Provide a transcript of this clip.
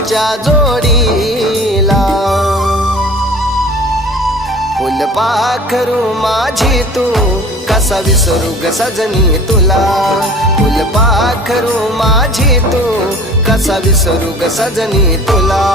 भाऊच्या जोडीला. फुलपाखरू माझी तू कसा विसरू ग सजनी तुला. फुलपाखरू माझी तू कसा विसरू ग सजनी तुला.